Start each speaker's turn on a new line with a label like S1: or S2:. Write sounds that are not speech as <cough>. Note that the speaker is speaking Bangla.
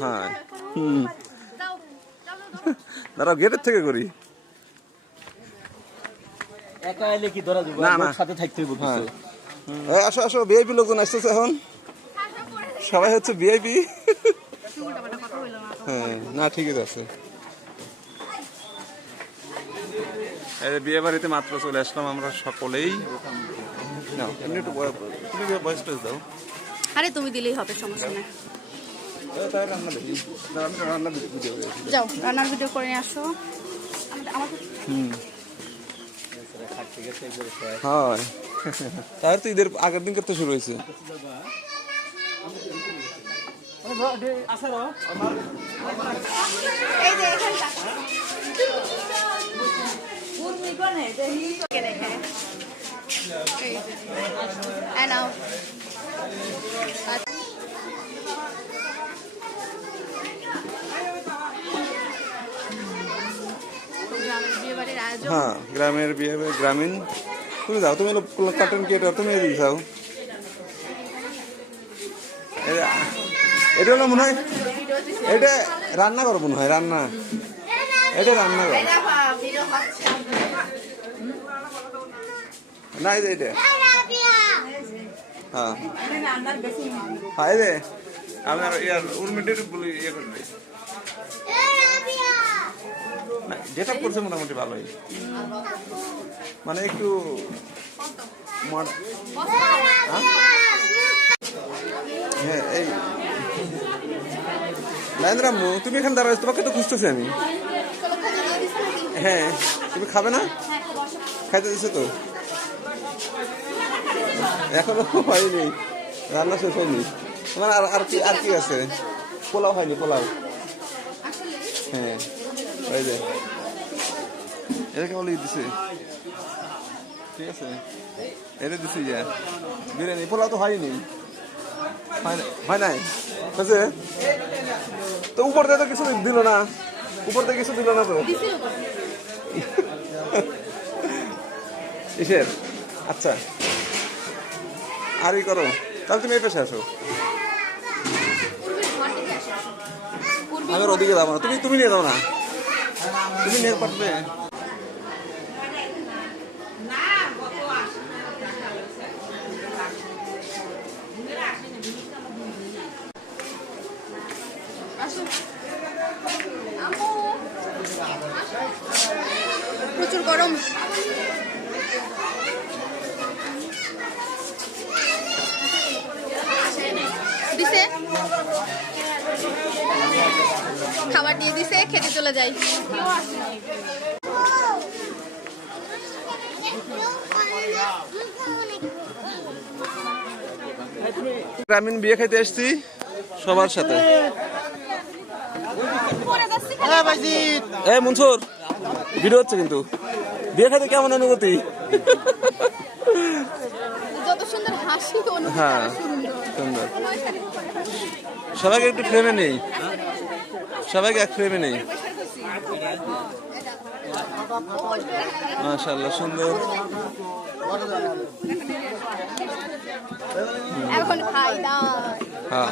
S1: হ্যাঁ। হুম। <laughs> দাঁড়াও গেটের থেকে করি।
S2: একা এলে কি ধরা যাবে?
S1: না, না।
S2: সাথে থাকতে হবে
S1: হ্যাঁ। আসো আসো ভিআইপি লোকজন আসতেছে এখন। সবাই হচ্ছে ভিআইপি <laughs> হ্যাঁ না ঠিকই আছে। বিয়ে বাড়িতে মাত্র চলে আসলাম আমরা সকলেই। নাও, এমনি একটু তুমি দাও।
S3: আরে তুমি দিলেই হবে সমস্যা নেই। যাও রান্নার ভিডিও করে নিয়ে আসো।
S1: হয় তার তো ঈদের আগের দিন করতে শুরু হয়েছে।
S3: এই যে এখানটা এই যে। এই নাও। আচ্ছা। আয়োজন
S1: হ্যাঁ গ্রামের বিয়ে হবে, গ্রামীণ। তুমি যাও তুমি কার্টুন কি এটা? তুমি এদিকে যাও। এটা- হলো মনে হয় এটা রান্না করো মনে হয় রান্না। এটা রান্না করো না এই এটা হ্যাঁ। হ্যাঁ এই যে। আপনার ইয়ার উর্মিটি বলি ইয়ে করবে। না যেটা করছে মোটামুটি ভালোই। মানে একটু হ্যাঁ এই লাইন রাম্মু তুমি এখানে দাঁড়াচ্ছ তোমাকে তো খুঁজতেছি আমি। হ্যাঁ তুমি খাবে না? খাইতে দিচ্ছে তো। এখনও হয়নি, রান্না শেষ হয়নি। তোমার আর কি আর কি আছে? পোলাও হয়নি, পোলাও। হ্যাঁ। ওই যে। এটা ই দিছে। ঠিক আছে? এটা দিছি ইয়া বিরিয়ানি। পোলাও তো হয়নি। হয় নাই। হয়েছে তো উপর থেকে তো কিছু দিল না। উপর থেকে কিছু দিল না তো। কিসের? আচ্ছা। আর ই করো। তাহলে তুমি এই পেশে আসো। আমি ওদিকে যাব না। তুমি তুমি নিয়ে যাও না। তুমি নিয়ে পারবে
S3: প্রচুর গরম। দিছে? খাবার দিয়ে দিছে খেতে চলে যাই।
S1: গ্রামীণ বিয়ে খাইতে এসছি সবার সাথে। মনসুর ভিডিও হচ্ছে কিন্তু। বিয়ে খাইতে কেমন অনুভূতি?
S3: যত সুন্দর হাসি
S1: হ্যাঁ।
S3: সুন্দর।
S1: সবাইকে একটু ফ্রেমে নেই। সবাইকে এক ফ্রেমে নেই। মাশাল্লাহ সুন্দর।
S3: এখন
S1: হ্যাঁ।